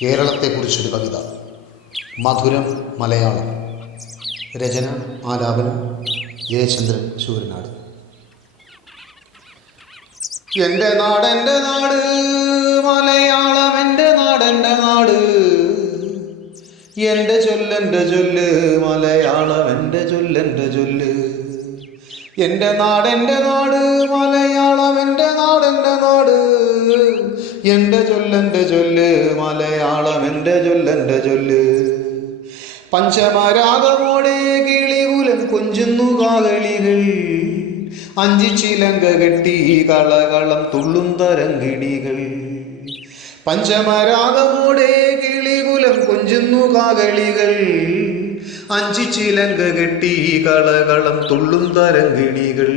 കേരളത്തെക്കുറിച്ചൊരു കവിത. മധുരം മലയാളം. രചന ആലാപനം ജയചന്ദ്രൻ ശൂരനാട്. എൻ്റെ നാടെൻ്റെ നാട് മലയാളം, എൻ്റെ നാടെൻ്റെ നാട്, എൻ്റെ ചൊല്ലെൻ്റെ ചൊല്ല് മലയാളം, എൻ്റെ ചൊല്ലെൻ്റെ ചൊല്ല്. എൻ്റെ നാടെൻ്റെ നാട് മലയാളം, എൻ്റെ നാടെൻ്റെ നാട്, എൻ്റെ ചൊല്ലെൻ്റെ ചൊല്ല് മലയാളം, എൻ്റെ ചൊല്ലെൻ്റെ ചൊല്ല്. പഞ്ചമരാഗമോടെ കിളികുലം കൊഞ്ചുന്നു കാകളികൾ, അഞ്ചിച്ചിലങ്ക കെട്ടി കളകളം തുള്ളും തരങ്കിടികൾ. പഞ്ചമരാഗമോടെ കിളികുലം കൊഞ്ചുന്നു കാകളികൾ, അഞ്ചിച്ചിലങ്ക കെട്ടി കളകളം തുള്ളും തരങ്കിണികൾ.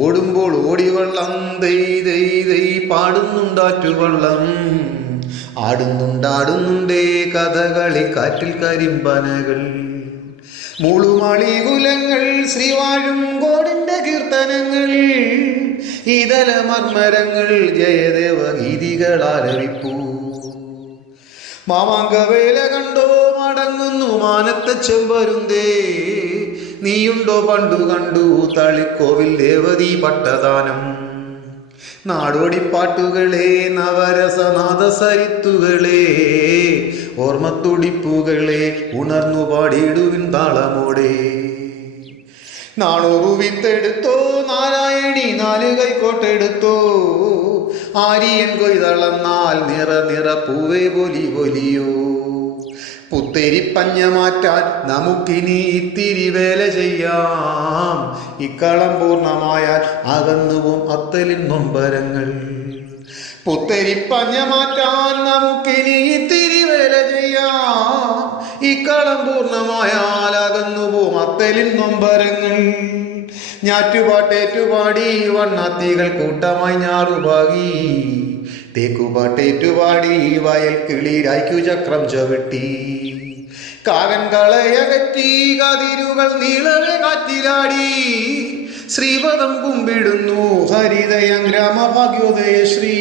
ഓടുമ്പോൾ ഓടിവെള്ളം ദൈ ദൈ ദൈ പാടുന്നുണ്ടാറ്റുവെള്ളം, ആടുന്നുണ്ടാടുന്നുണ്ടേ കഥകളി കാറ്റിൽ കരിമ്പനകൾ. മുളുമളികുലങ്ങൾ ശ്രീവാഴും കോടിൻ്റെ കീർത്തനങ്ങൾ, ഇതല മർമരങ്ങൾ ജയദേവ ഗീതികളാലപിപ്പൂ. മാമാങ്കവേല കണ്ടോ മടങ്ങുന്നു മാനത്തെ ചെമ്പരുന്തേ, നീയുണ്ടോ പണ്ടു കണ്ടു തളിക്കോവിൽ ദേവതീ പട്ടദാനം. നാടോടിപ്പാട്ടുകളെ നവരസനാദസരിത്തുകളെ, ഓർമ്മത്തുടിപ്പുകളെ ഉണർന്നു പാടിയിടുവിൻ താളമോടെ. നാളൂറു വിത്തെടുത്തോ നാരായണി നാല് കൈക്കോട്ടെടുത്തോ, ആര്യൻ കൊയ്തളന്നാൽ നിറ നിറ പൂവേ പൊലി പൊലിയോ. പുത്തരിപ്പഞ്ഞ മാറ്റാൻ നമുക്കിനി ഇത്തിരി വേല ചെയ്യാം, ഇക്കളം പൂർണ്ണമായാൽ അകന്നുപോം അത്തലിൻ നൊമ്പരങ്ങൾ. പുത്തരിപ്പഞ്ഞ മാറ്റാൻ നമുക്കിനി ഇത്തിരി വേല ചെയ്യാം, ഇക്കളം പൂർണ്ണമായാൽ അകന്നുപോം അത്തലിൻ നൊമ്പരങ്ങൾ. ഞാറ്റുപാട്ടേറ്റുപാടി വണ്ണാത്തികൾ കൂട്ടമായി ഞാറുപാകി, തേക്കുപാട്ടേറ്റുപാടി വയൽ കിളിരായ്ക്കു ചക്രം ചവിട്ടി. കാകൻ കളയകറ്റി കതിരുകൾ നീളവെ കാറ്റിലാടി, ശ്രീപദം കുമ്പിടുന്നു ഹരിതയം ഗ്രാമഭാഗ്യോദയശ്രീ.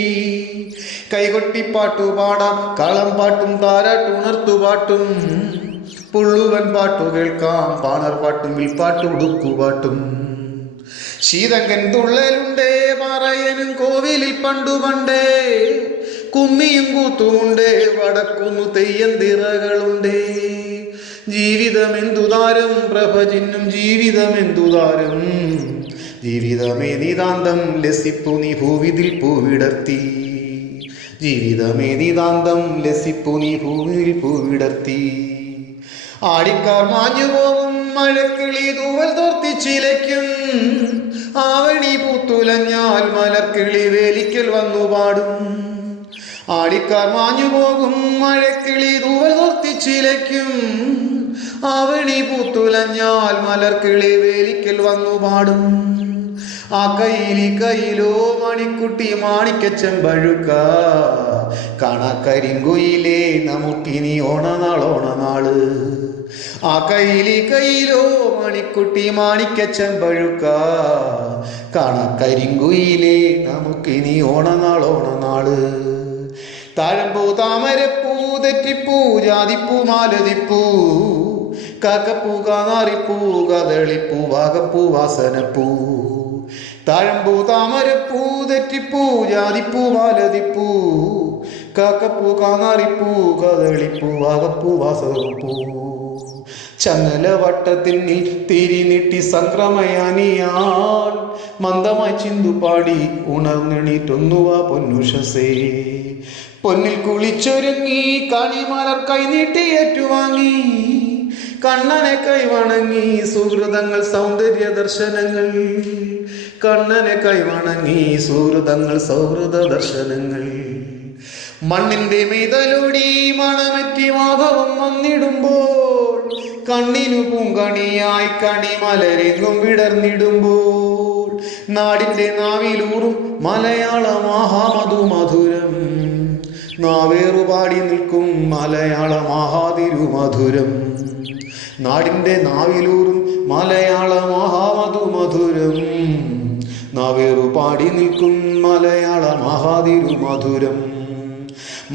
കൈകൊട്ടിപ്പാട്ടുപാടാം കളം പാട്ടും താരാട്ടുണർത്തുപാട്ടും, പുള്ളുവൻ പാട്ടു കേൾക്കാം പാണർ പാട്ടും വിൽപ്പാട്ടും ഉടുക്കുപാട്ടും. ശീതങ്കൻ തുള്ളലുണ്ടേ പറയനും കോവിലിൽ പണ്ടു പണ്ടേ, കുമ്മിയും കൂത്തുമുണ്ടേ വടക്കുന്നു തെയ്യന്തിറകളുണ്ടേ. ജീവിതമെന്തുതാരം പ്രഭജിന്നും ജീവിതമെന്തുതാരം, ജീവിതമേ നിതാന്തം ലസിപ്പു നീ ഭൂവിതിൽ പൂവിടർത്തി. ജീവിതമേ നിതാന്തം ലസിപ്പു നീ ഭൂവിൽ പൂവിടർത്തി. ആടിക്കാർ മാഞ്ഞു പോകും മഴക്കിളി തൂവൽ തോർത്തിച്ചിലയ്ക്കും, ആവണി പൂത്തുലഞ്ഞാൽ മലർക്കിളി വേലിക്കൽ വന്നു പാടും. ആടിക്കാർ മാഞ്ഞു പോകും മഴക്കിളി തൂവൽ തോർത്തിച്ചിലയ്ക്കും, ആവണി പൂത്തുലഞ്ഞാൽ മലർക്കിളി വേലിക്കൽ വന്നു പാടും. ആ കയ്യിലി കയ്യിലോ മണിക്കുട്ടി മാണിക്കച്ചെമ്പഴുക്ക, കാണാക്കരിങ്കുയിലേ നമുക്കിനി ഓണനാളോണനാള്. ആ കയ്യിലി കയ്യിലോ മണിക്കുട്ടി മാണിക്കച്ചെമ്പഴുക്ക, കാണാക്കരിങ്കുയിലേ നമുക്കിനി ഓണനാളോണനാള്. താഴമ്പൂ താമരപ്പൂ തെറ്റിപ്പൂ ജാതിപ്പൂ മാലതിപ്പൂ, കാക്കപ്പൂ കാനാറിപ്പൂ കദളിപ്പൂ വാകപ്പൂ വാസനപ്പൂ. താഴമ്പൂ താമരപ്പൂ തെറ്റിപ്പൂ ജാതിപ്പൂ മാലതിപ്പൂ, കാക്കപ്പൂ കാനാറിപ്പൂ കദളിപ്പൂ വാകപ്പൂ വാസനപ്പൂ. ചങ്ങലവട്ടത്തിന്നിൽ തിരിനിട്ടി സംക്രമയാനിയാൽ, മന്ദമായി ചിന്തുപാടി ഉണർന്നെണീറ്റൊന്നുവാ പൊന്നുഷസേ. പൊന്നിൽ കുളിച്ചൊരുങ്ങി കണിമലർ കൈനീട്ടി ഏറ്റുവാങ്ങി, കണ്ണനെ കൈവണങ്ങി സുഹൃതങ്ങൾ സൗന്ദര്യ ദർശനങ്ങൾ. കണ്ണനെ കൈവണങ്ങി സുഹൃതങ്ങൾ സൗഹൃദ ദർശനങ്ങൾ. മണ്ണിന്റെ മീതലോടി മണമറ്റി മാധവം വന്നിടുമ്പോൾ, കണ്ണിനു പൂങ്കണിയായി കണിമലരെങ്ങും വിടർന്നിടുമ്പോൾ, നാടിന്റെ നാവിലൂറും മലയാള മഹാമധു മധുരം, നാവേറുപാടി നിൽക്കും മലയാള മഹാതിരുമധുരം. നാടിൻ്റെ നാവിലൂറും മലയാള മഹാമധു മധുരം, നാവേറുപാടി നിൽക്കും മലയാള മഹാതിരുമധുരം.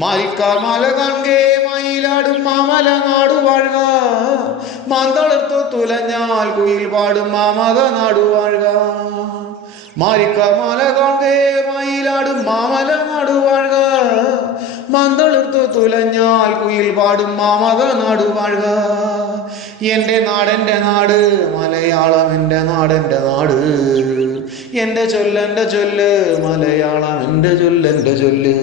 മാരിക്കാർ മല കാൺകേ മയിലാടും മാമല നാടു വാഴുക, മാന്തളർത്തു തുലഞ്ഞാൽ കുയിൽ പാടും മാമത നാടു വാഴുക. മാരിക്കാർ മല കാൺകേ മയിലാടും മാമല നാടു വാഴുക, മാന്തളർത്തു തുലഞ്ഞാൽ കുയിൽ പാടും മാമത നാടു വാഴുക. എൻ്റെ നാടെൻ്റെ നാട് മലയാളം, എൻ്റെ നാടെൻ്റെ നാട്, എൻ്റെ ചൊല്ലെൻ്റെ ചൊല്ല് മലയാളം, എൻ്റെ ചൊല്ലെൻ്റെ ചൊല്ല്.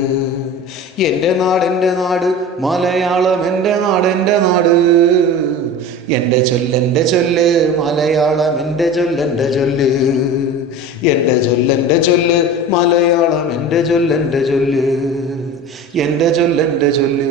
എൻ്റെ നാടെൻ്റെ നാട് മലയാളം, എൻ്റെ നാടെൻ്റെ നാട്, എൻ്റെ ചൊല്ലെൻ്റെ ചൊല്ല് മലയാളം, എൻ്റെ ചൊല്ലെൻ്റെ ചൊല്ല്. എൻ്റെ ചൊല്ലെൻ്റെ ചൊല്ല് മലയാളം, എൻ്റെ ചൊല്ലെൻ്റെ ചൊല്ല്, എൻ്റെ ചൊല്ലെൻ്റെ ചൊല്ല്.